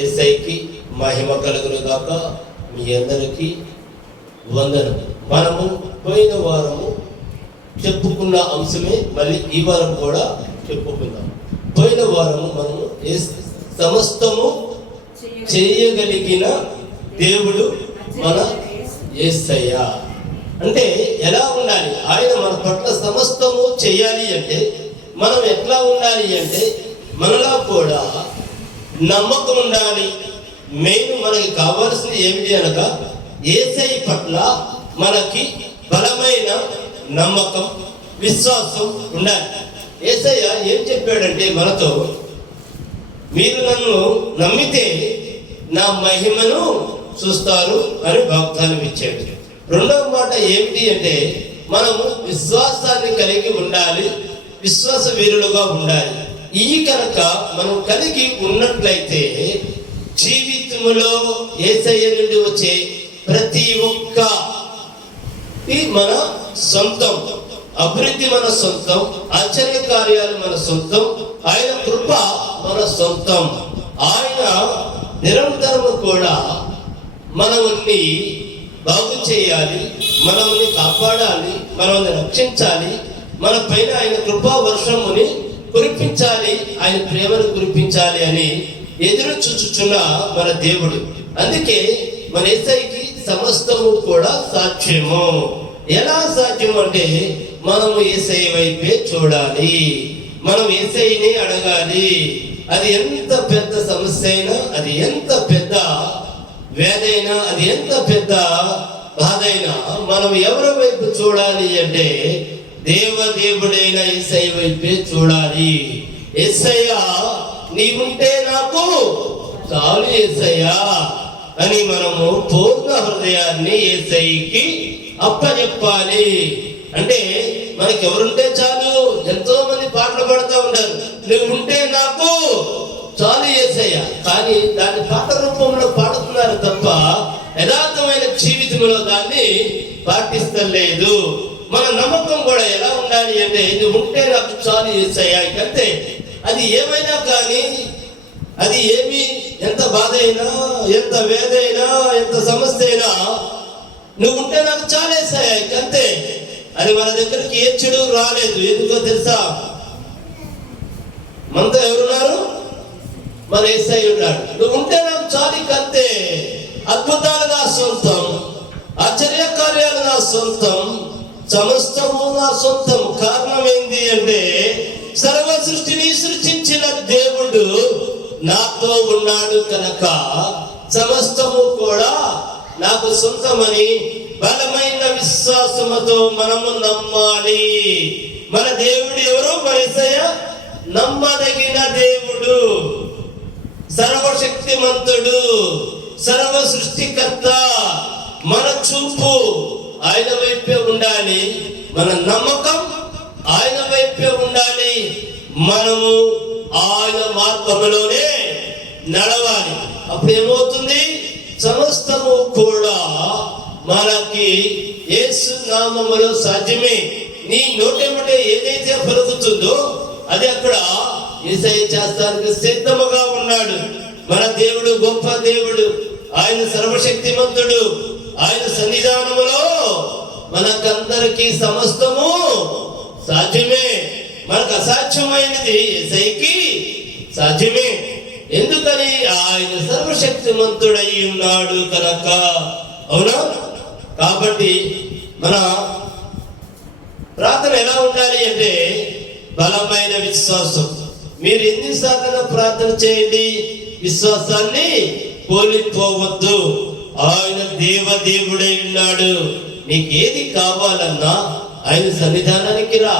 యేసయ్యకి మహిమ కలుగును గాక. మీ అందరికీ వందనం. మనము పోయిన వారము చెప్పుకున్న అంశమే మళ్ళీ ఈ వారం కూడా చెప్పుకుందాం. పోయిన వారము మనము సమస్తము చేయగలిగిన దేవుడు మన యేసయ్య. అంటే ఎలా ఉండాలి? ఆయన మన పట్ల సమస్తము చేయాలి అంటే మనం ఎట్లా ఉండాలి అంటే మనలో కూడా నమ్మకం ఉండాలి. మెయిన్ మనకి కావాల్సింది ఏమిటి అనగా యేసయ్య పట్ల మనకి బలమైన నమ్మకం, విశ్వాసం ఉండాలి. యేసయ్య ఏం చెప్పాడంటే మనతో, మీరు నన్ను నమ్మితే నా మహిమను చూస్తారు అని వాగ్దానం ఇచ్చాడు. రెండవ మాట ఏమిటి అంటే మనము విశ్వాసాన్ని కలిగి ఉండాలి, విశ్వాస వీరులుగా ఉండాలి. ఈ కనుక మనం కలిగి ఉన్నట్లయితే జీవితంలో యేసయ్య నుండి వచ్చే ప్రతి ఒక్క మన సొంతం, అభివృద్ధి మన సొంతం, ఆశ్చర్య కార్యాలు మన సొంతం, ఆయన కృప మన సొంతం. ఆయన నిరంతరము కూడా మనల్ని బాగు చేయాలి, మనల్ని కాపాడాలి, మనల్ని రక్షించాలి, మన పైన ఆయన కృపా వర్షముని కురిపించాలి, ఆయన ప్రేమను కురిపించాలి అని ఎదురు చూచుచున్న మన దేవుడు. అందుకే మన యేసయ్యకి సమస్తము కూడా సాధ్యము. ఎలా సాధ్యం అంటే మనము యేసయ్య వైపే చూడాలి, మనం యేసయ్యని అడగాలి. అది ఎంత పెద్ద సమస్య అయినా, అది ఎంత పెద్ద వేదైనా, అది ఎంత పెద్ద బాధ అయినా మనం ఎవరి వైపు చూడాలి అంటే దేవుడైన యేసయ్య వైపే చూడాలి. యేసయ్య నీవుంటే నాకు చాలు యేసయ్య అని మనము పూర్ణ హృదయాన్ని యేసయ్యకి అప్పచెప్పాలి. అంటే మనకి ఎవరుంటే చాలు. ఎంతో మంది పాటలు పాడుతూ ఉంటారు, నువ్వు ఉంటే నాకు చాలు యేసయ్య. కానీ దాన్ని పాట రూపంలో పాడుతున్నారు తప్ప యథార్థమైన జీవితంలో దాన్ని పాటిస్తలేదు. మన నమ్మకం కూడా ఎలా ఉండాలి అంటే నువ్వు ఉంటే నాకు చాలు యేసయ్య. అంతే, అది ఏమైనా కానీ, అది ఏమి ఎంత బాధ అయినా, ఎంత వేదైనా, ఎంత సమస్య అయినా నువ్వు ఉంటే నాకు చాలు యేసయ్య. అంతే. అది మన దగ్గరికి ఏ చెడు రాలేదు. ఎందుకో తెలుసా? మనతో ఎవరున్నారు? మన యేసయ్య ఉన్నాడు. నువ్వు ఉంటే నాకు చాలు. అంతే. అద్భుతాలు నా సొంతం, ఆశ్చర్య కార్యాలు నా సొంతం, సమస్తము నా సొంతం. కారణం ఏంటి అంటే సర్వ సృష్టిని సృష్టించిన దేవుడు నాతో ఉన్నాడు కనుక సమస్తము కూడా నాకు సొంతమని బలమైన విశ్వాసముతో మనము నమ్మాలి. మన దేవుడు ఎవరు? మన యేసయ్య నమ్మదగిన దేవుడు, సర్వశక్తిమంతుడు, సర్వ సృష్టికర్త. మన చూపు ఆయన వైపే ఉండాలి, మన నమ్మకం ఆయన వైపే ఉండాలి. మనము ఆయన మార్గంలోనే నడవాలి. అప్పుడు ఏమవుతుంది? సమస్తము కూడా మనకి యేసు నామములో సాధ్యమే. నీ నోటెమ్మటే ఏదైతే పలుకుతుందో అది అక్కడ యేసయ్య చేస్తానికి సిద్ధముగా ఉన్నాడు. మన దేవుడు గొప్ప దేవుడు, ఆయన సర్వశక్తిమంతుడు. ఆయన సన్నిధానములో మనకందరికీ సమస్తము సాధ్యమే. మనకు అసాధ్యమైనది యేసయ్యకి సాధ్యమే. ఎందుకని? ఆయన సర్వశక్తిమంతుడై ఉన్నాడు కనుక. అవునా? కాబట్టి మన ప్రార్థన ఎలా ఉండాలి అంటే బలమైన విశ్వాసం. మీరు ఎన్నిసార్లు ప్రార్థన చేయండి, విశ్వాసాన్ని కోల్పోవద్దు. ఆయన దేవుడై ఉన్నాడు. నీకేది కావాలన్నా ఆయన సన్నిధానానికి రా.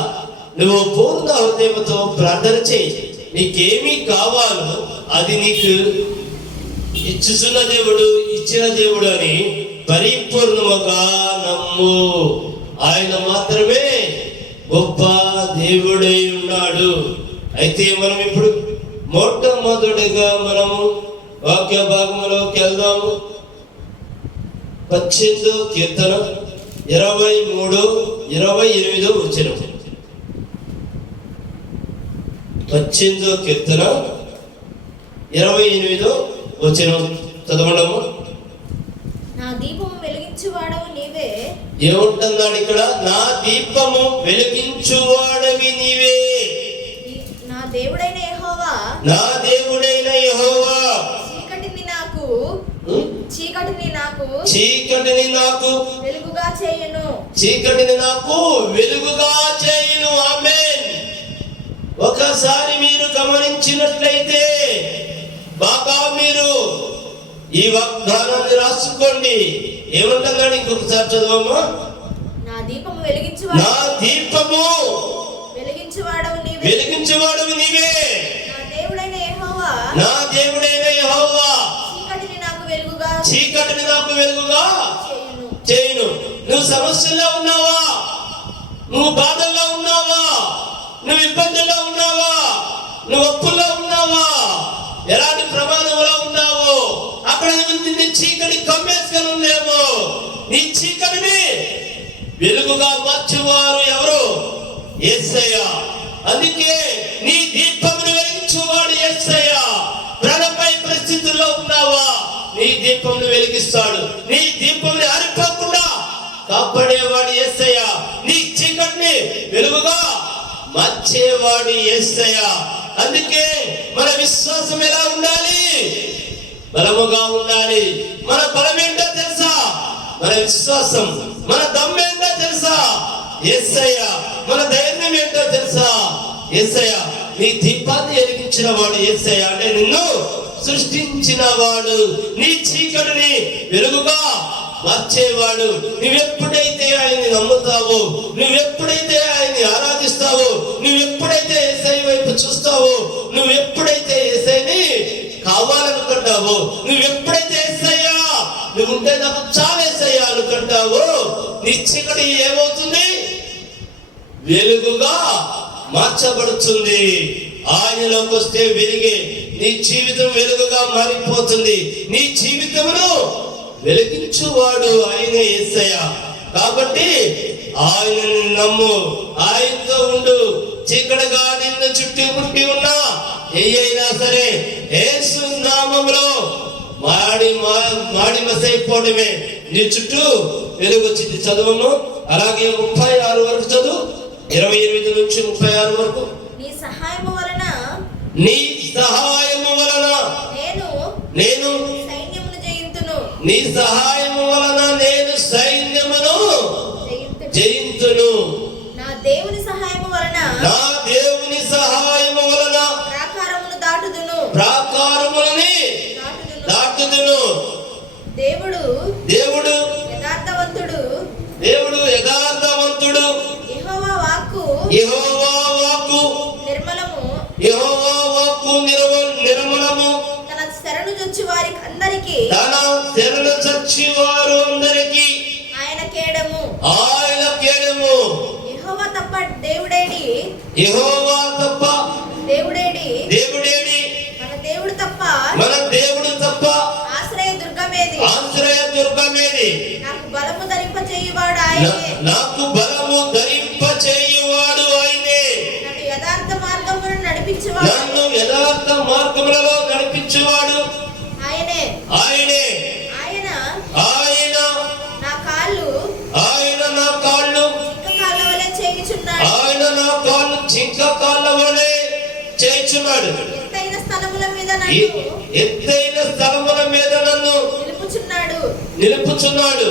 నువ్వు పూర్ణ హృదయంతో ప్రార్థన చేయి. నీకేమీ కావాలో అది నీకు ఇచ్చుచున్న దేవుడు, ఇచ్చిన దేవుడు అని పరిపూర్ణముగా నమ్ము. ఆయన మాత్రమే గొప్ప దేవుడై ఉన్నాడు. అయితే మనం ఇప్పుడు మొట్టమొదటిగా మనము వాక్య భాగంలోకి వెళ్దాము. 18వ కీర్తన 23-28 వచనం. 18వ కీర్తన 28 వచనం చదవడము. నా దీపము వెలిగించువాడవు నీవే. ఏముంటున్నాడు ఇక్కడ? నా దీపము వెలిగించువాడవి నీవే. నా దేవుడైన యెహోవా, నా దేవుడైన యెహోవా, చీకటిని నాకు వెలుగుగా చేయును. చీకటిని నాకు వెలుగుగా చేయును. ఆమేన్. ఒకసారి మీరు గమనించినట్లయితే బాగా మీరు ఈ వాగ్దానాన్ని రాసుకోండి. ఏమంటున్నాడు? ఇంకొకసారి చదవమ్మా. నా దీపము వెలిగించువాడవు నీవే. నా దేవుడైన యెహోవా, చీకటిని నాకు వెలుగుగా చేయును. నువ్వు సమస్యల్లో ఉన్నావా? నువ్వు బాధల్లో ఉన్నావా? నువ్వు ఇబ్బందుల్లో ఉన్నావా? నువ్వు అప్పుల్లో ఉన్నావా? ఎలాంటి ప్రమాదంలో ఉన్నావో అక్కడ నీ చీకటి కమ్మేసుకొని ఉందేమో. నీ చీకటిని వెలుగుగా మార్చేవారు ఎవరు? యేసయ్య. అందుకే నీ దీపమును వెలిగించేవాడు యేసయ్య. ప్రాణపై పరిస్థితుల్లో ఉన్నావా? నీ దీపమును వెలిగిస్తాడు. నీ దీపముని ఆరిపోకుండా కాపాడేవాడు యేసయ్య. నీ చీకటిని వెలుగుగా మార్చేవాడు యేసయ్య. అందుకే మన విశ్వాసం ఎలా ఉండాలి? బలముగా ఉండాలి. మన బలం ఏంటో తెలుసా? మన విశ్వాసం. మన దమ్మేంటో తెలుసా? యేసయ్య. మన ధైర్యం ఏంటో తెలుసా? యేసయ్య. నీ దీపాన్ని వెలిగించిన వాడు యేసయ్య. అంటే నిన్ను సృష్టించిన వాడు, నీ చీకటిని వెలుగుగా మార్చేవాడు. నువ్వెప్పుడైతే ఆయన్ని నమ్ముతావో, నువ్వెప్పుడైతే ఆయన్ని ఆరాధిస్తావో, నువ్వెప్పుడైతే యేసయ్య వైపు చూస్తావో, నువ్వెప్పుడైతే యేసయ్యని కావాలనుకుంటావో, నువ్వెప్పుడైతే యేసయ్యా నువ్వుంటే నాకు చాలా యేసయ్యా అనుకుంటావో, నీ చీకటి ఏమవుతుంది? వెలుగుగా మార్చబడుతుంది. ఆయనలోకి వస్తే వెలిగే నీ జీవితం వెలుగుగా మారిపోతుంది. నీ జీవితమును వెలిగించువాడు ఆయనే యేసయ్య. కాబట్టి ఆయనని నమ్ము, ఆయనతో ఉండు. చీకటిగా నిన్ను చుట్టుముట్టి ఉన్నా ఏయైనా సరే యేసు నామములో మాడి మసైపోవడమే. నీ చుట్టూ వెలుగు వచ్చింది. చదువును అలాగే 36 వరకు చదువు. 28 నుంచి 36 వరకు. నీ సహాయము వలన నేను సైన్యమును జయింతును. నీ సహాయము వలన నేను సైన్యమును జయింతును. నా దేవుని సహాయము వలన ప్రాకారములని దాటుదును. దేవుడు యథార్థవంతుడు. యెహోవా వాక్కు నిర్మలము. తన శరణు చొచ్చి వారు అందరికి ఆయన కేడము. యెహోవా తప్ప దేవుడేడి? మన దేవుడు తప్ప ఆశ్రయ దుర్గమేది? నాకు బలము ధరింపచేయువాడు ఆయనే. నన్ను యథార్థ మార్గములలో నడిపించువాడు ఆయనే. ఆయన నా కాళ్ళు జింక కాళ్ళ వలె చేయుచున్నాడు. ఎత్తైన స్థలముల మీద నన్ను నిలుపుచున్నాడు.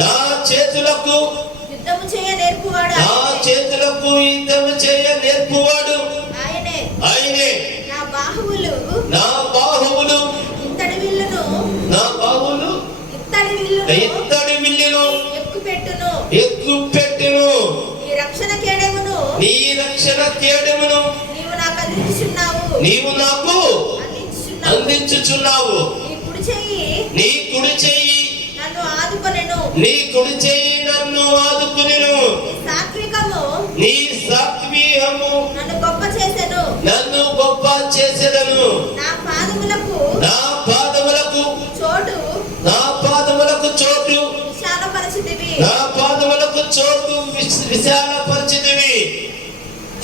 నా చేతులకు యుద్ధము చేయ నేర్పువాడు ఆయనే. నా బాహువులు ఇత్తడి విల్లును ఎక్కుపెట్టును. నీ రక్షణ కేడమును నీవు నాకు అందించుచున్నావు. నీ కుడి చెయ్యి నన్ను ఆదుకొనెను. నీ సాత్వికము నన్ను గొప్ప చేసెదను. నా పాదములకు చోటు విశాలపరిచితివి.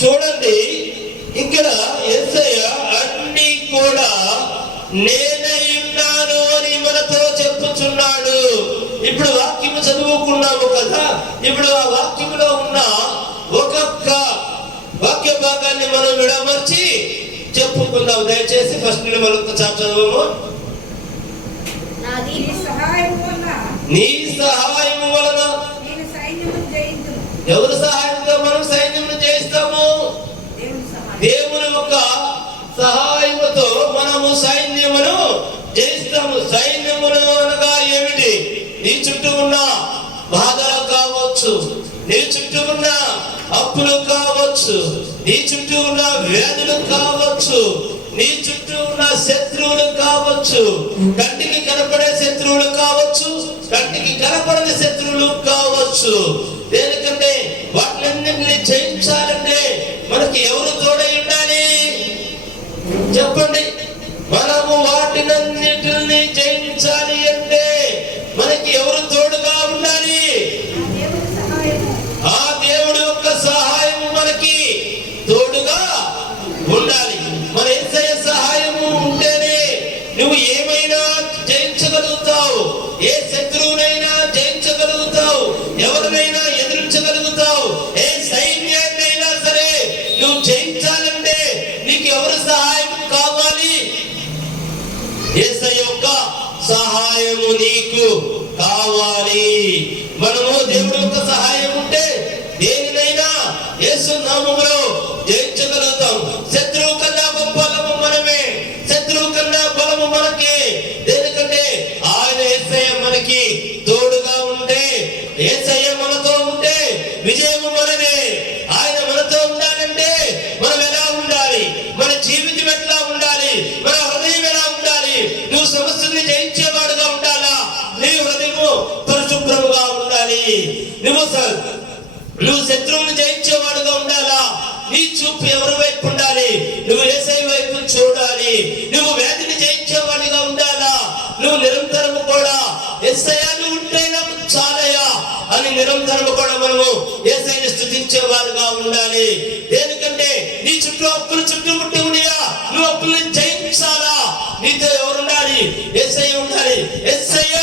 చూడండి, ఇక్కడ యేసయ్య అన్ని కూడా నేనై ఉన్నాను అని మనతో చెప్పుచున్నాడు. ఇప్పుడు వాక్యము చదువుకున్నాము కదా, ఇప్పుడు ఆ వాక్యములో ఉన్న ఒక్కొక్క వాక్య భాగాన్ని మనం విడమర్చి చెప్పుకుందాం. దయచేసి ఫస్ట్ నుండి మరొక చదవము. నాది నీ సహాయము వలన నీ సహాయము వలన నేను సైన్యమును జయింతును. ఎవరి సహాయంతో మనం సైన్యమును జయిస్తాము? దేవుని సహాయం. దేవుని యొక్క సహాయముతో మనము సైన్యమును జయిస్తాము. సైన్యమును అనగా ఏమిటి? నీ చుట్టూ ఉన్న బాధలు కావచ్చు, నీ చుట్టూ ఉన్న అప్పులు కావచ్చు, నీ చుట్టూ ఉన్న వ్యాధులు కావచ్చు, నీ చుట్టూ ఉన్న శత్రువులు కావచ్చు, కంటికి కనపడే శత్రువులు కావచ్చు, కంటికి కనపడని శత్రువులు కావచ్చు. దేనికంటే వాటినన్నింటినీ జయించాలంటే మనకి ఎవరు తోడై ఉండాలి? చెప్పండి. మనము వాటినన్నిటిని జయించాలి అంటే మనకి ఎవరు తోడుగా ఉండాలి? నా దేవుని సహాయము. ఆ దేవుడి యొక్క సహాయము మనకి తోడుగా ఉండాలి. మన యేసయ్య సహాయము ఉంటేనే నువ్వు ఏమైనా జయించగలుగుతావు, ఏ శత్రువునైనా జయించగలుగుతావు, ఎవరినైనా ఎదిరించగలుగుతావు, ఏ సైన్యాన్నైనా సరే నువ్వు జయించాలంటే నీకు ఎవరు సహాయం కావాలి? యేసయ్య యొక్క సహాయము నీకు కావాలి. మనము దేవుడి యొక్క సహాయం ఉంటే దేనినైనా యేసు నామములో జయించగలుగుతాం. శత్రువు కన్నా బలము మనమే, శత్రువు కన్నా బలము మనకే. దేనికంటే ఆయన యేసయ్య మనకి తోడుగా ఉంటే, యేసయ్య మనతో ఉంటే విజయము మనమే. ఆయన మనతో ఉండాలంటే మనం ఎలా ఉండాలి? మన జీవితం ఎట్లా ఉండాలి? మన హృదయం ఎలా ఉండాలి? నువ్వు సమస్యల్ని జయించేవాడుగా ఉండాలా? నీ హృదయము పరిశుభ్రముగా ఉండాలి. నువ్వు శత్రువును జయించేవాడుగా ఉండాలా? నీ చూపు ఎవరి వైపు ఉండాలి? నువ్వు యేసయ్య వైపు చూడాలి. నువ్వు వ్యాధిని జయించేవాడిగా ఉండాలా? నువ్వు నిరంతరము కూడా యేసయ్య నువ్వు ఉంటే నాకు చాలయ్యా అని నిరంతరము కూడా మనము యేసయ్యని స్తుతించేవారుగా ఉండాలి. దేనికంటే నీ చుట్టూ అప్పులు చుట్టుముట్టి ఉన్నాయా? నువ్వు అప్పుల్ని జయించాలా? నీతో ఎవరు ఉండాలి? యేసయ్య ఉండాలి. యేసయ్య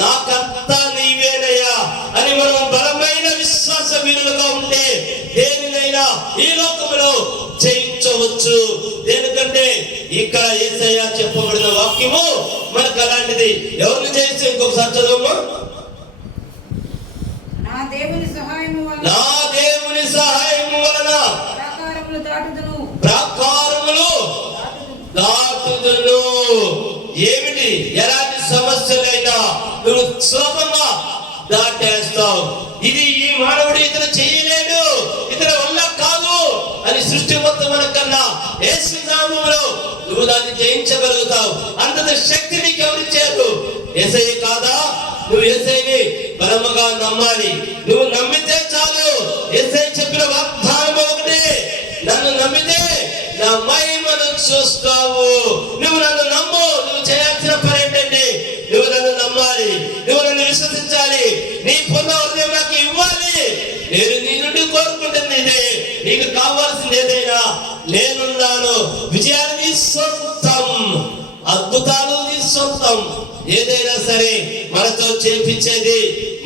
నాకంతా నీవేనయ్యా అని మనం బలమైన విశ్వాస వీరులుగా ఉంటే దేనినైనా ఈ లోకములో జయించవచ్చు. దేనికంటే ఇక్కడ యేసయ్య చెప్పబడిన వాక్యము మనకు అలాంటిది. ఎవరిని జయిస్తే ఇంకొకసారి చదవము. నా దేవుని సహాయము వలన నా దేవుని సహాయము వలన ప్రాకారములు దాటుదును. ప్రాకారములు దాటుదును. ఏమిటి? ఎలాంటి సమస్యలైనా నువ్వు సులభంగా దాటేస్తావు. ఇది ఈ మానవుడు ఇతను చేయలేడు, ఇతని వల్ల కాదు అని సృష్టి మొత్తం కన్నా యేసు నామములో నువ్వు దాన్ని జయించగలుగుతావు. అంతటి శక్తి నీకు ఎవరిచ్చారు? యేసయ్య కాదా? నువ్వు యేసయ్యని బలముగా నమ్మాలి. నువ్వు నమ్మితే చాలు. యేసయ్య చెప్పిన వాగ్దానం ఒకటే, నన్ను నమ్మితే నా మహిమను చూస్తావు. నువ్వు నన్ను నమ్ము. నువ్వు చేయాల్సిన పని ఏంటంటే నువ్వు నన్ను నమ్మాలి, నువ్వు నన్ను విశ్వసించాలి. నీ పొంద హృదయం నాకు ఇవ్వాలి. నేను నీ నుండి కోరుకుంటుంది ఇదే. నీకు కావాల్సింది ఏదైనా నేనున్నాను. విజయాలు నీ సొంతం, అద్భుతాలు నీ సొంతం. ఏదైనా సరే మనతో చేపించేది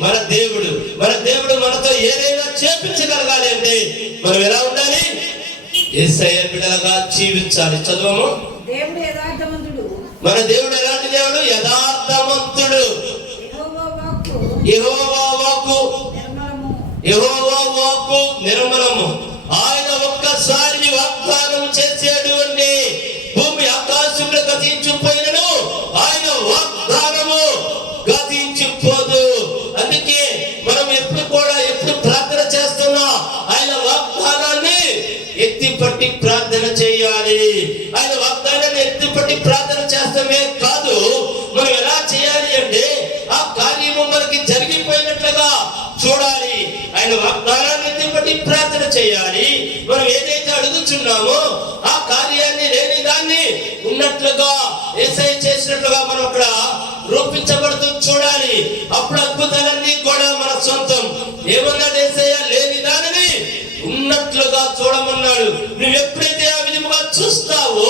మన దేవుడు. మన దేవుడు మనతో ఏదైనా చేపించగలగాలి అంటే మనం ఎలా ఉండాలి? యేసయ్య బిడ్డలుగా జీవించాలి. చదవము. దేవుడు యథార్థవంతుడు. మన దేవుడు ఎలాంటి దేవుడు? యథార్థవంతుడు. యెహోవా వాక్కు యెహోవా వాక్కు నిర్మలము. యెహోవా వాక్కు నిర్మలము. ఆయన ఒక్కసారి వాగ్దానం చేసాడు అంటే భూమి ఆకాశంలో గతించిపోయినను ఆయన వాగ్దానము గతించిపోదు. అందుకే మనం ఎప్పుడు ప్రార్థన చేస్తున్నా ఆయన వాగ్దానాన్ని ఎత్తిపట్టి ప్రార్థన చేయాలి. ఆయన వాగ్దానాన్ని ఎత్తిపట్టి ప్రార్థన చేస్తామే కాదు, మనం ఎలా చేయాలి అంటే ఆ కార్యము మనకి జరిగిపోయినట్లుగా చూడాలి. ఆయన వాగ్దానాన్ని ఎత్తిపట్టి ప్రార్థన చేయాలి. మనం ఏదైతే అడుగుతున్నామో ఆ కార్యాన్ని లేని దాన్ని ఉన్నట్లుగా యేసయ్య చేసినట్లుగా మనం అక్కడ రూపించబడుతూ చూడాలి. అప్పుడు అద్భుతాలన్నీ కూడా మన సొంతం. ఏమన్నాడు యేసయ్య? లేని దానిని ఉన్నట్లుగా చూడమన్నాడు. నువ్వు ఎప్పుడైతే ఆ విధముగా చూస్తావో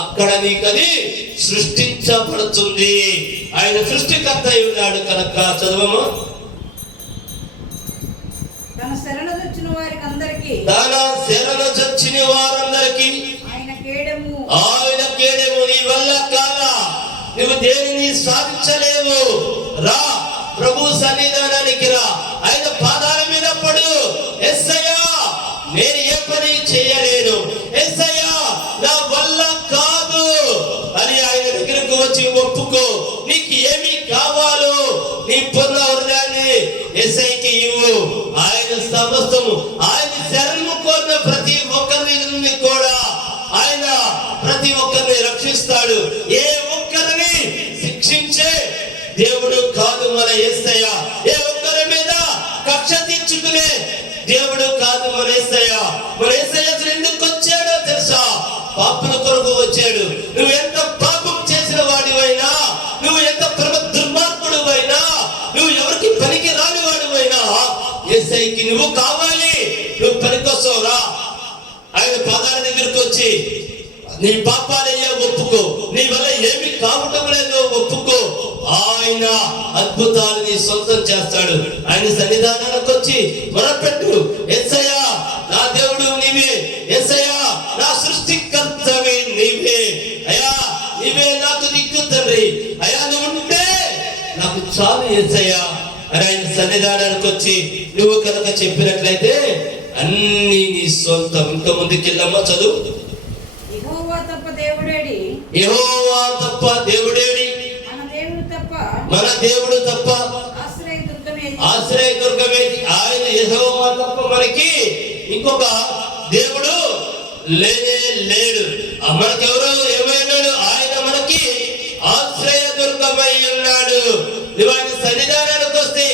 అక్కడ నీకు అది సృష్టించబడుతుంది. ఆయన సృష్టికర్త అయి ఉన్నాడు కనుక చదవము. తన శరణొచ్చిన వారికి అందరికి తన శరణొచ్చిన వారందరికి ఆయన కేడము. ఆయన కేడము. నీ వల్ల కాదా, నువ్వు దేనిని సాధించలేవు. రా ప్రభు సన్నిధానానికి రా, ఆయన పాదాల మీద పడు. యేసయ్యా నేను ఏ పని చేయలేను, యేసయ్యా నా వల్ల కాదు అని ఆయన దగ్గరకు వచ్చి ఒప్పుకో. నీకు ఏమి కావాలో నీ పూర్ణ హృదయాన్ని యేసయ్యకి ఇవ్వు. ఆయన సమస్తము, ఆయన శరణు కోరిన ప్రతి ఒక్కరిని కూడా ఆయన ప్రతి ఒక్కరిని రక్షిస్తాడు. ఏ ఒక్కరిని శిక్షించే దేవుడు కాదు మన యేసయ్య. ఏ ఒక్కరి మీద కక్ష తీర్చుకునే దేవుడు కాదు మన యేసయ్య. మన యేసయ్య అసలు ఎందుకు వచ్చాడో తెలుసా? పాపుల కొరకు వచ్చాడు. నువ్వు ఎంత పాపం చేసిన వాడివైనా, నువ్వు ఎంత పరమ దుర్మార్గుడివైనా, నువ్వు ఎవరికి పనికి రాని వాడివైనా యేసయ్యకి నువ్వు కావాలి. నువ్వు పనికొస్తావురా, ఆయన పాదాల దగ్గరకు వచ్చి నీ పాపాలయ్యా ఒప్పుకో, నీ వల్ల ఏమి కావటం లేదో ఒప్పుకో. ఆయన అద్భుతాలని సొంతం చేస్తాడు. ఆయన సన్నిధానానికి వచ్చి మొరపెట్టు. యేసయ్యా నా దేవుడు నీవే, యేసయ్యా నా సృష్టికర్తవి నీవే, అయ్యా నీవే నాకు దిక్కు తండ్రి, అయ్యా నువ్వు ఉంటే నాకు చాలు యేసయ్యా అని ఆయన సన్నిధానానికి వచ్చి నువ్వు కనుక చెప్పినట్లయితే అన్ని నీ సొంతం. ఇంకా ముందుకెళ్ళమ్మా, చదువు. యెహోవా తప్ప దేవుడేడి, యెహోవా తప్ప దేవుడేడి, మన దేవుడు తప్ప ఆశ్రయ దుర్గమేది. ఆయన యెహోవా తప్ప మనకి ఇంకొక దేవుడు లేనే లేడు. మనకెవరు ఏమైనాడు? ఆయన మనకి ఆశ్రయ దుర్గమై ఉన్నాడు. నువ్వు ఆయన సన్నిధానానికి వస్తే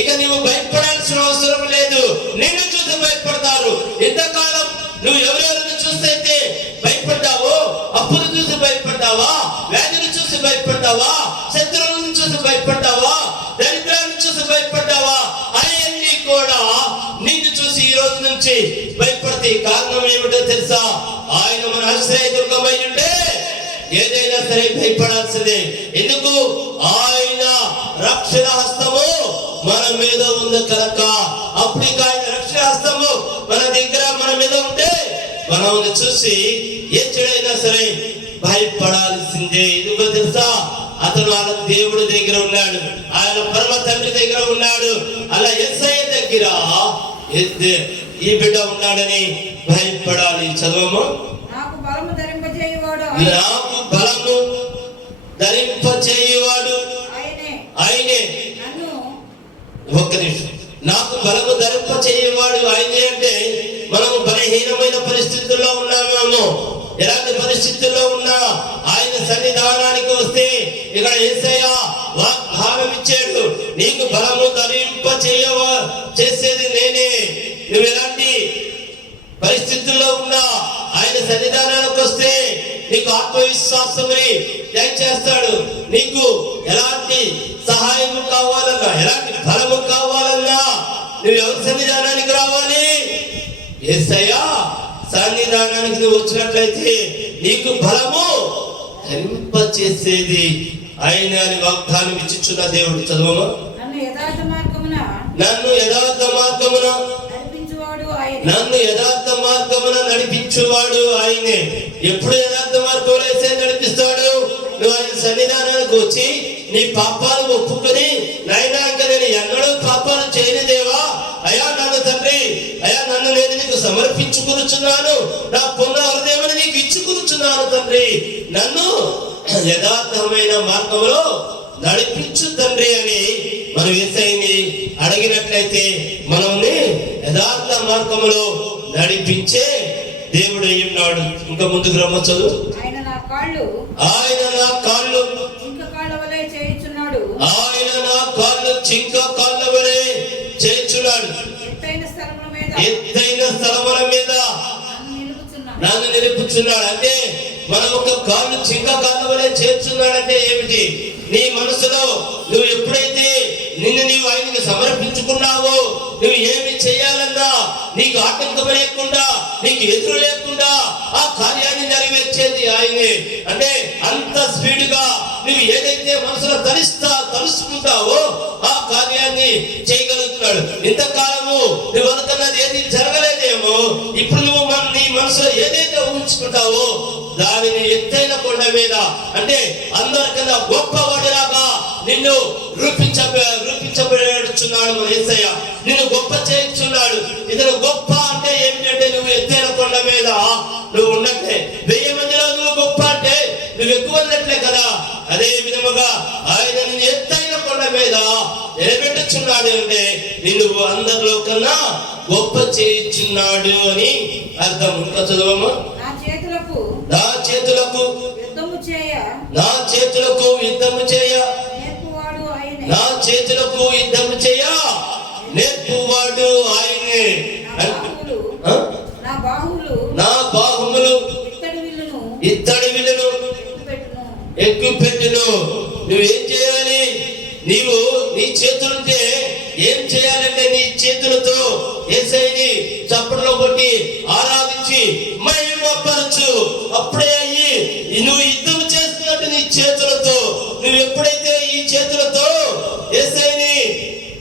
ఇక నువ్వు భయపడాల్సిన అవసరం లేదు. నిన్ను చూసి భయపడతారు. ఇంతకాలం నువ్వు ఎవరెవరిని చూస్తే భయపడ్డావో, అప్పులు చూసి భయపడ్డావా, వ్యాధులు చూసి భయపడ్డావా, శత్రువులను చూసి భయపడ్డావా, దరిద్రాన్ని చూసి భయపడ్డావా, అవన్నీ కూడా నిన్ను చూసి ఈ రోజు నుంచి భయపడితే కారణం ఏమిటో తెలుసా? ఆయన మన ఆశ్రయ దుర్గమై ఉంటే ఏదైనా సరే భయపడాల్సిందే. ఎందుకు? ఆయన రక్షణ హస్తము మన మీద ఉంది కనుక. అప్పుడు ఇక ఆయన రక్షణ హస్తము మన దగ్గర మన మీద ఉంటే మనం చూసి ఏ చెడైనా సరే భయపడాల్సిందే. ఎందుకో తెలుసా? అతను వాళ్ళ దేవుడి దగ్గర ఉన్నాడు, ఆయన పరమ తండ్రి దగ్గర ఉన్నాడు. అలా యేసయ్య దగ్గర ఈ బిడ్డ ఉన్నాడని భయపడాలి. చదవము. నాకు బలము ధరింపచేయువాడు ఆయనే. ఒక్క నిమిషం. నాకు బలము ధరింపచేయువాడు ఆయనే అంటే మనము బలహీనమైన పరిస్థితుల్లో ఉన్నామేమో. ఎలాంటి పరిస్థితుల్లో ఉన్నా ఆయన సన్నిధానానికి వస్తే ఇక్కడ యేసయ్య వాగ్దానం ఇచ్చాడు, నీకు బలము చేసేది నేనే. నువ్వు ఎలాంటి పరిస్థితుల్లో ఉన్నా ఆయన సన్నిధానానికి వస్తే నీకు ఆత్మవిశ్వాసముని దయచేస్తాడు. నీకు ఎలాంటి సహాయం కావాలన్నా, ఎలాంటి బలము కావాలన్నా నువ్వు ఎవరి సన్నిధానానికి రావాలి? యేసయ్య సన్నిధానానికి నువ్వు వచ్చినట్లయితే నీకు బలము ధరింపచేసేది ఆయన అని వాగ్దానం ఇచ్చుచున్న దేవుడు. చదవమా. నన్ను యథార్థ మార్గమున నడిపించువాడు ఆయనే. ఎప్పుడు యథార్థ మార్గంలో నడిపిస్తాడు? నువ్వు ఆయన సన్నిధానానికి వచ్చి నీ పాపాలు ఒప్పుకొని, నాయనా ఇంకా నేను ఎన్నడూ పాపాలు చేయని దేవా, అయ్యా నన్ను తండ్రి, అయ్యా నన్ను నేను నీకు సమర్పించుకున్నాను, నా పూర్ణ హృదయమని నీకు ఇచ్చుకున్నాను తండ్రి, నన్ను యథార్థమైన మార్గంలో నడిపించు తండ్రి అని మనం యేసయ్యని అడిగినట్లయితే మనల్ని యథార్థ మార్గంలో నడిపించే దేవుడు అయి ఉన్నాడు. ఇంకా ముందుకు రమ్మొచ్చు. ఆయన నా కాళ్ళు జింక కాళ్ళ వలె చేయుచున్నాడు. ఆయన నా కాళ్ళు జింక కాళ్ళ వలె చేయుచున్నాడు. ఎత్తైన స్థలముల మీద నన్ను నిలుపుచున్నాడు. అంటే మనం ఒక కాళ్ళు జింక కాళ్ళ వలె చేర్చున్నాడంటే ఏమిటి? నీ మనసులో నువ్వు ఎప్పుడైతే నిన్ను నీవు ఆయనకి సమర్పించుకున్నావో, నువ్వు ఏమి చేయాలన్నా నీకు ఆటంకం లేకుండా, నీకు ఎదురు లేకుండా ఆ కార్యాన్ని నెరవేర్చేది ఆయనే. అంటే అంత స్పీడ్గా నువ్వు ఏదైతే మనసులో తలుసుకుంటావో ఆ కార్యాన్ని చేయగలుగుతున్నాడు. ఇంతకాలము నువ్వు అనుకున్నది ఏది జరగలేదేమో, ఇప్పుడు నువ్వు నీ మనసులో ఏదైతే ఊహించుకుంటావో దానిని ఎత్తైన కొండ మీద, అంటే అందరికన్నా గొప్పవాడిలాగా నిన్ను రూపించబడుచున్నాడు మన యేసయ్య. నిన్ను గొప్ప చేయించున్నాడు. ఇతను గొప్ప అంటే ఏమిటంటే నువ్వు ఎత్తైన కొండ మీద నువ్వు ఉన్నట్లే. 1000 మందిలో నువ్వు గొప్ప అంటే నువ్వు ఎక్కువ ఉన్నట్లే కదా. అదే విధముగా ఆయన నిన్ను ఎత్తైన కొండ మీద నిలబెట్టుచున్నాడు అంటే నిన్ను అందరిలో కన్నా గొప్ప చేయించున్నాడు అని అర్థం. ఇంకా చదవమ్మా. నా చేతులకు యుద్ధము చేయ నేర్పువాడు ఆయనే. నా చేతులకు యుద్ధము చేయ నేర్పువాడు ఆయనే. నా బాహుములు ఇత్తడి విల్లును ఎక్కుపెట్టును. నువ్వేం చేయాలి? నీ చేతులుంటే ఏం చేయాలంటే నీ చేతులతో యేసయ్యని చప్పట్లో కొట్టి ఆరాధించి మహిమపరచు. అప్పుడే అయ్యి నువ్వు యుద్ధం చేస్తున్నట్టు నీ చేతులతో నువ్వు ఎప్పుడైతే ఈ చేతులతో యేసయ్యని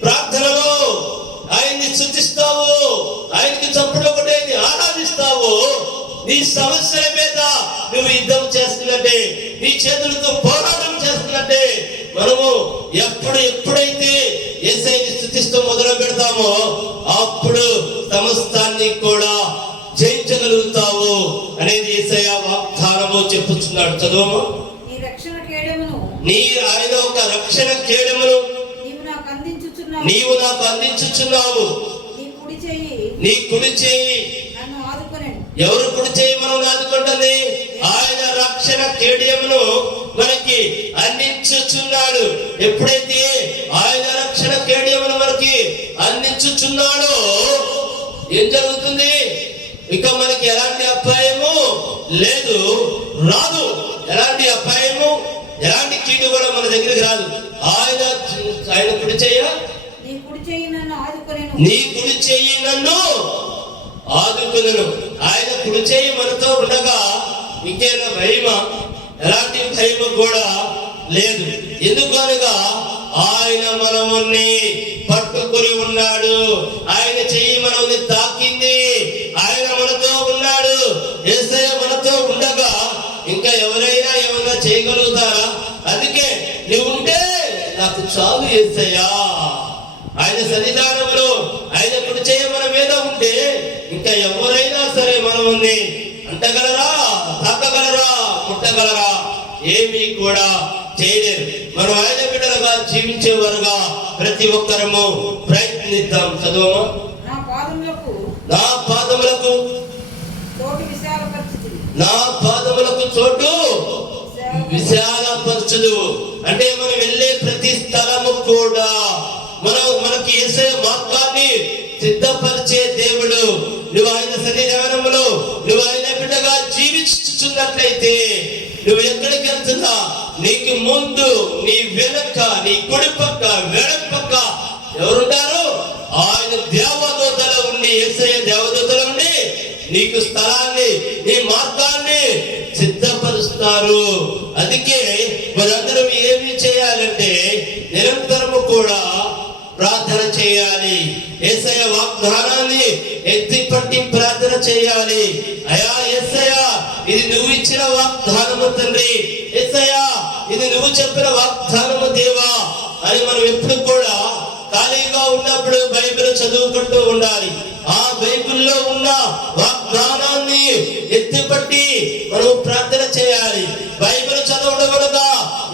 ప్రార్థనలో ఆయన్ని స్తుతిస్తావో, ఆయనకి చప్పట్లో కొట్టి ఆరాధిస్తావో, నీ సమస్యల మీద నువ్వు యుద్ధం చేస్తున్నట్టే, నీ చేతులతో పోరాటం చేస్తున్నట్టే. మనము ఎప్పుడైతే యేసయ్యని స్తుతిస్తూ మొదలు పెడతామో అప్పుడు సమస్తాన్ని కూడా జయించగలుగుతావు అనేది యేసయ్య వాగ్దానము చెప్పుచున్నాడు. చదువు. ఆయన ఒక రక్షణ కేడమును నీవు నాకు అందించుచున్నావు. నీ కుడి చేయి ఎవరు కుడి చేయి మనం ఆదుకుంటుంది? ఆయన రక్షణ కేడమును మనకి అందించుచున్నాడు. ఎప్పుడైతే ఆయన రక్షణ కేడమును మనకి అందించుచున్నాడో ఏం జరుగుతుంది? ఇక మనకి ఎలాంటి అపాయము లేదు, రాదు. ఎలాంటి అపాయము, ఎలాంటి కీడు కూడా మన దగ్గరికి రాదు. ఆయన కుడి చేయ నీ కుడి చెయ్యి నన్ను ఆదుకొనును. ఆయన కుడి చేయి మనతో ఉండగా ఇంకేనా భయమా? ఎలాంటి భయం కూడా లేదు. ఎందుకు అనగా ఆయన మనముని పట్టుకొని ఉన్నాడు. ఆయన చెయ్యి మనల్ని తాకింది. ఆయన మనతో ఉన్నాడు. యేసయ్య మనతో ఉండగా ఇంకా ఎవరైనా ఏమన్నా చేయగలుగుతారా? అందుకే నువ్వు ఉంటే నాకు చాలు యేసయ్యా. ఆయన సన్నిధానంలో ఆయన కుడి చేయి మన మీద ఉంటే ఇంకా ఎవరైనా సరే మనల్ని అంటగలరా, తాకగలరా, ముట్టగలరా? ఏమీ కూడా చేయలేరు. మనం ఆయన బిడ్డలుగా జీవించేవారుగా ప్రతి ఒక్కరము ప్రయత్నిద్దాం. చదువు. నా పాదములకు చోటు విశాలపరచుదు. అంటే మనం వెళ్ళే ప్రతి స్థలము కూడా మనకి యేసయ్య మార్గాన్ని సిద్ధపరిచే దేవుడు. నువ్వు ఆయన సన్నిధానంలో నువ్వు ఆయన బిడ్డగా జీవించుచున్నట్లయితే నువ్వు ఎక్కడికి వెళ్తున్నా నీకు ముందు, నీ వెనక, నీ కుడి పక్క, వెనక పక్క ఎవరుంటారు? ఆయన దేవదూతలు ఉండి, యేసయ్య దేవదూతలు ఉండి నీకు స్థలాన్ని, నీ మార్గాన్ని సిద్ధపరుస్తారు. అందుకే మనందరం ఏమి చేయాలంటే నిరంతరము కూడా ప్రార్థన చేయాలి. యేసయ్య వాగ్దానాన్ని ఎత్తిపట్టి ప్రార్థన చేయాలి. అయా యేసయ్య, ఇది నువ్వు ఇచ్చిన వాగ్దానము తండ్రి. యేసయ్య, ఇది నువ్వు చెప్పిన వాగ్దానము దేవా అని మనం ఎప్పుడు కూడా ఖాళీగా ఉన్నప్పుడు బైబిల్ చదువుకుంటూ ఉండాలి. ఆ బైబిల్లో ఉన్న వాగ్దానాన్ని ఎత్తిపట్టి మనం ప్రార్థన చేయాలి. బైబిల్ చదవడం వల్ల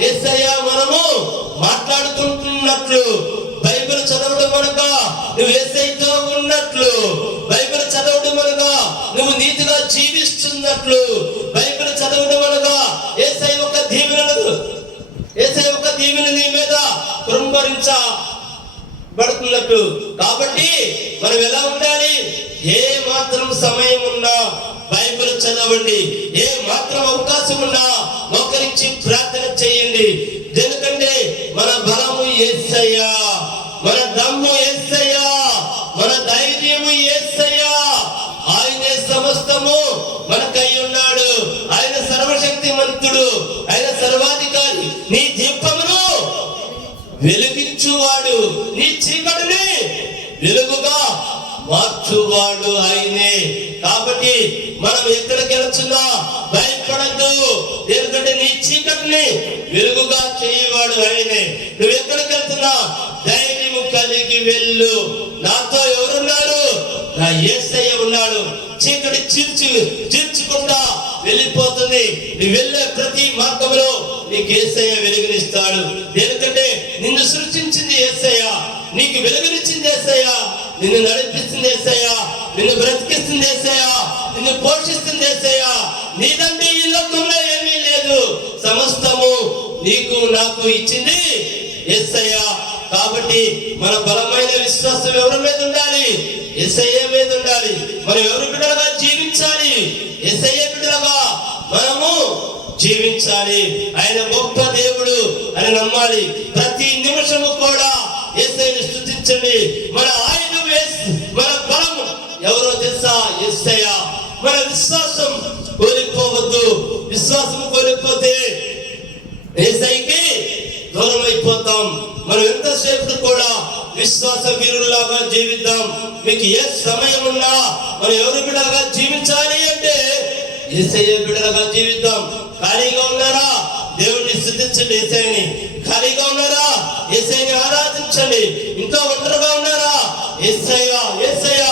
యేసయ్య మనము మాట్లాడుకుంటున్నట్లు, బైబిల్ చదవడం వల్ల నువ్వు యేసయ్యతో ఉన్నట్లు, బైబిల్ చదవడం వల్ల నువ్వు నీతిగా జీవిస్తున్నట్లు, బైబిల్ చదవడం వల్ల యేసయ్య ఒక దీవెన నీ మీద కుమ్మరించబడుతున్నట్టు. కాబట్టి మనం ఎలా ఉండాలి? ఏ మాత్రం సమయం ఉన్నా బైబిల్ చదవండి. ఏ మాత్రం అవకాశం ఉన్నా మోకరించి ప్రార్థన చేయండి. ఎందుకంటే మన బలము యేసయ్య, మన దమ్ము యేసయ్య, మన ధైర్యము యేసయ్య. ఆయనే సమస్తము మనకై ఉన్నాడు. ఆయన సర్వశక్తిమంతుడు, ఆయన సర్వాధికారి. మార్చువాడు ఆయనే. కాబట్టి మనం ఎక్కడికి వెళ్తున్నా భయపడద్దు, ఎందుకంటే నీ చీకటిని వెలుగుగా చేయవాడు ఆయనే. నువ్వు ఎక్కడికి వెళ్తున్నా ధైర్యము కలిగి వెళ్ళు. నాతో ఎవరున్నారు? నా యేసయ్య ఉన్నాడు. చీకటి చీల్చుకుంటా వెళ్ళిపోతుంది. నువ్వు వెళ్ళే ప్రతి మార్గంలో నీకు యేసయ్య వెలుగునిస్తాడు. ఎందుకంటే నిన్ను సృష్టించింది యేసయ్య, నీకు వెలుగునిచ్చింది యేసయ్య, నిన్ను నడిపిస్తుంది యేసయ్య, నిన్ను బ్రతికిస్తుంది యేసయ్య, నిన్ను పోషిస్తుంది యేసయ్య. నీదంటే ఈ లోకంలో ఏమీ లేదు, సమస్తము నీకు నాకు ఇచ్చింది యేసయ్య. కాబట్టి మన బలమైన విశ్వాసం ఎవరి మీద ఉండాలి? యేసయ్య మీద ఉండాలి. మనం ఎవరి బిడ్డలుగా జీవించాలి? యేసయ్య బిడ్డలుగా మనము జీవించాలి. ఆయన గొప్ప దేవుడు అని నమ్మాలి. ప్రతి నిమిషము కూడా యేసయ్యను స్తుతించండి. మన ఆయన మన బలం ఎవరో తెలుసా? యేసయ్య. మన విశ్వాసం కోల్పోవద్దు. విశ్వాసం కోల్పోతే యేసయ్యకి దూరం అయిపోతాం. మనం ఎంతసేపు కూడా విశ్వాస వీరుల్లాగా జీవిద్దాం. మీకు ఏ సమయం ఉన్నా మనం ఎవరి బిడ్డలుగా జీవించాలి అంటే యేసయ్య బిడ్డలుగా జీవిద్దాం. ఖాళీగా ఉన్నారా? దేవుడిని స్తుతించండి యేసయ్యని. ఖాళీగా ఉన్నారా? యేసయ్యని ఆరాధించండి. ఇంకా ఒంటరిగా ఉన్నారా? యేసయ్య యేసయ్య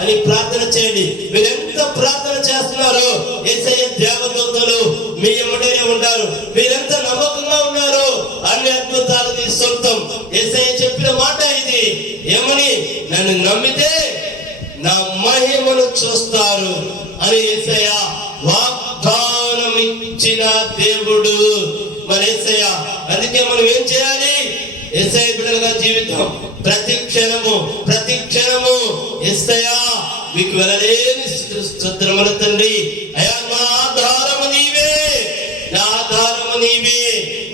అని ప్రార్థన చేయండి. మీరు ఎంత ప్రార్థన చేస్తున్నారో యేసయ్య దేవదూతలు మీ ఎమ్మటనే ఉంటారు. మీరెంత నమ్మకంగా ఉన్నారో అన్ని అద్భుతాలు నీ సొంతం. యేసయ్య చెప్పిన మాట ఇది. ఏమని? నన్ను నమ్మితే నా మహిమను చూస్తారు అని యేసయ్య వాగ్దానం ఇచ్చిన దేవుడు మన యేసయ్య. అందుకే మనం ఏం చేయాలి? యేసయ్య బిడ్డలుగా జీవితం. ప్రతి క్షణము యేసయ్య మీకు వెళ్ళలేని స్తోత్రముల తండ్రి. అయ్యా నా ఆధారము నీవే, నా ఆధారము నీవే,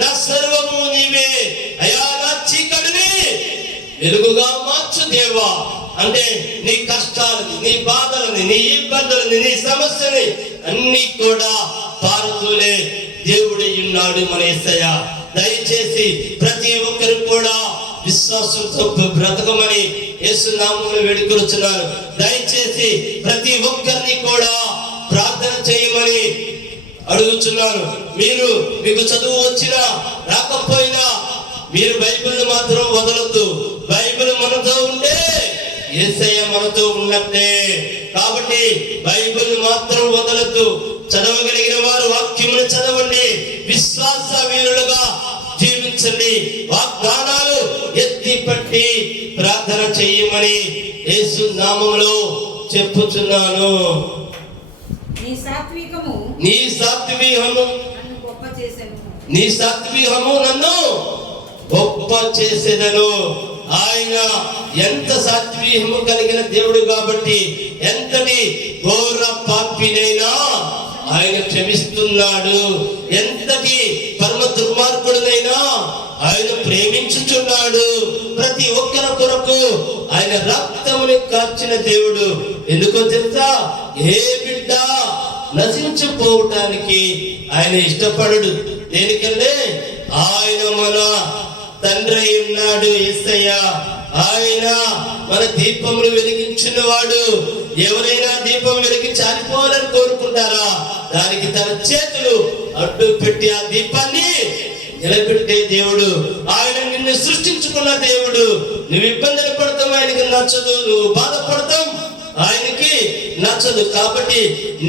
నా సర్వము నీవే. అయ్యా నా చీకటిని వెలుగుగా మార్చు దేవా. అంటే నీ కష్టాలని, నీ బాధలని, నీ ఇబ్బందులని, నీ సమస్యని అన్ని కూడా పారుతూనే దేవుడై ఉన్నాడు మన యేసయ్య. దయచేసి ప్రతి ఒక్కరు కూడా విశ్వాసంతో బ్రతకమని యేసు నామములో వేడుకొనుచున్నాను. దయచేసి ప్రతి ఒక్కరిని కూడా ప్రార్థన చేయమని అడుగుచున్నాను. మీకు చదువు వచ్చినా రాకపోయినా మీరు బైబిల్ మాత్రం వదలొద్దు. బైబిల్ మనతో ఉంటే యేసయ్య మనతో ఉన్నట్టే. కాబట్టి బైబిల్ మాత్రం వదలొద్దు. చదవగలిగిన వారు వాక్యమును చదవండి. విశ్వాస వీరులుగా జీవించండి. వాగ్దానాలు ఎత్తి పట్టి ప్రార్థన చేయమని యేసు నామములో చెప్పుచున్నాను. నీ సాత్వికము నన్ను గొప్ప చేసేదను. ఆయన ఎంత సాత్వికము కలిగిన దేవుడు కాబట్టి ఎంతటి ఘోర పాపినైనా ఆయన క్షమిస్తున్నాడు. ఎంతటి పరమ దుర్మార్గుడునైనా ఆయన ప్రేమించుచున్నాడు. ప్రతి ఒక్కరి కొరకు ఆయన రక్తముని కార్చిన దేవుడు. ఎందుకో తెలుసా? ఏ బిడ్డ నశించిపోవటానికి ఆయన ఇష్టపడడు. దేనికంటే ఆయన మన తండ్రి ఉన్నాడు యేసయ్య. ఆయన మన దీపమును వెలిగించిన వాడు. ఎవరైనా దీపం వెలిగించి ఆరిపోవాలని కోరుకుంటారా? దానికి తన చేతులు అడ్డు పెట్టి ఆ దీపాన్ని నిలబెట్టే దేవుడు. ఆయన నిన్ను సృష్టించుకున్న దేవుడు. నువ్వు ఇబ్బందులు పడతాం ఆయనకి నచ్చదు, నువ్వు బాధపడతాం ఆయనకి నచ్చదు. కాబట్టి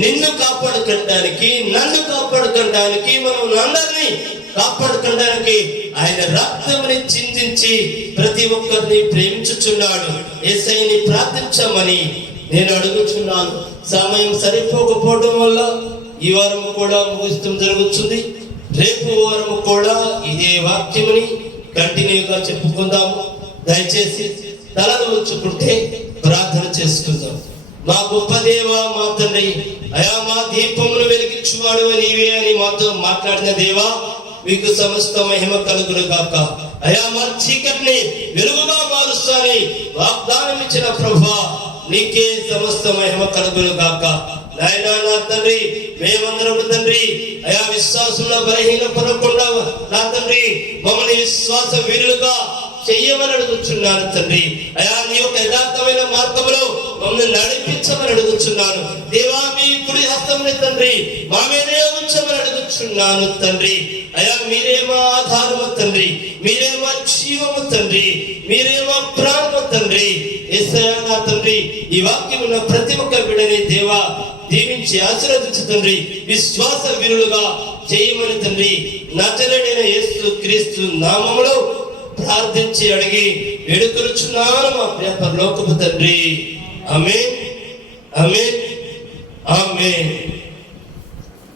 నిన్ను కాపాడుకోవడానికి, నన్ను కాపాడుకోవడానికి, మనం అందరినీ కాపాడుకోవడానికి ఆయన రక్తముని చిందించి ప్రతి ఒక్కరిని ప్రేమించుచున్నాడు. యేసయ్యని ప్రార్థించమని నేను అడుగుచున్నాను. సమయం సరిపోకపోవడం వల్ల ఈ వారం కూడా ముగిస్తూ జరుగుతుంది. రేపు వారం కూడా ఇదే వాక్యముని కంటిన్యూగా చెప్పుకుందాము. దయచేసి తలలు ఉంచుకుంటే ప్రార్థన చేసుకుందాం. మా గొప్ప దేవా, మా తండ్రి, అయా మా దీపమును వెలిగించువాడు నీవే అని మాతో మాట్లాడిన దేవా, మీకు సమస్త మహిమ కలుగును గాక. అయా మా చీకటిని వెలుగుగా మారుస్తాని వాగ్దానం ఇచ్చిన ప్రభువా, నీకే సమస్త మహిమ కలుగును గాక. నాయనా నా తండ్రి, మేమందరం తండ్రి అయా విశ్వాసంలో బలహీన పడకుండా నా తండ్రి మమ్మల్ని విశ్వాస వీరులుగా చెయ్యమని అడుగుచున్నాను తండ్రి. అయా నీ యొక్క యథార్థమైన మార్గంలో మమ్మల్ని నడిపించమని అడుగుచున్నాను దేవా. మీ కుడి హస్తముని తండ్రి మా మీదే ఉంచమని అడుగుచున్నాను తండ్రి. అయా మీరే మా ఆధారము తండ్రి, మీరే మా జీవము తండ్రి, మీరే మా ప్రాణము తండ్రి. యేసయ్యా నా తండ్రి, ఈ వాక్యం ఉన్న ప్రతి ఒక్క బిడ్డని దేవా దీవించి ఆశీర్వదించు తండ్రి. విశ్వాస వీరులుగా చేయమని తండ్రి నజరేయుడైన యేసు క్రీస్తు నామములో ప్రార్థించి అడిగి వేడుకొనుచున్నాను మా ప్రియ పరలోకపు తండ్రి. ఆమేన్, ఆమేన్, ఆమేన్.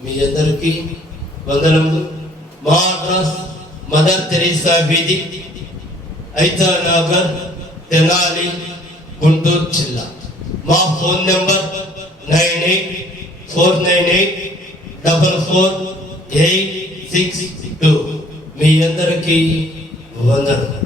మీ అందరికీ వందనములు. మా అడ్రస్ మదర్ తెరీసా వీధి, ఐతానగర్, తెనాలి, గుంటూరు జిల్లా. మా ఫోన్ నెంబర్ 9849844862. మీ అందరికీ వందనములు.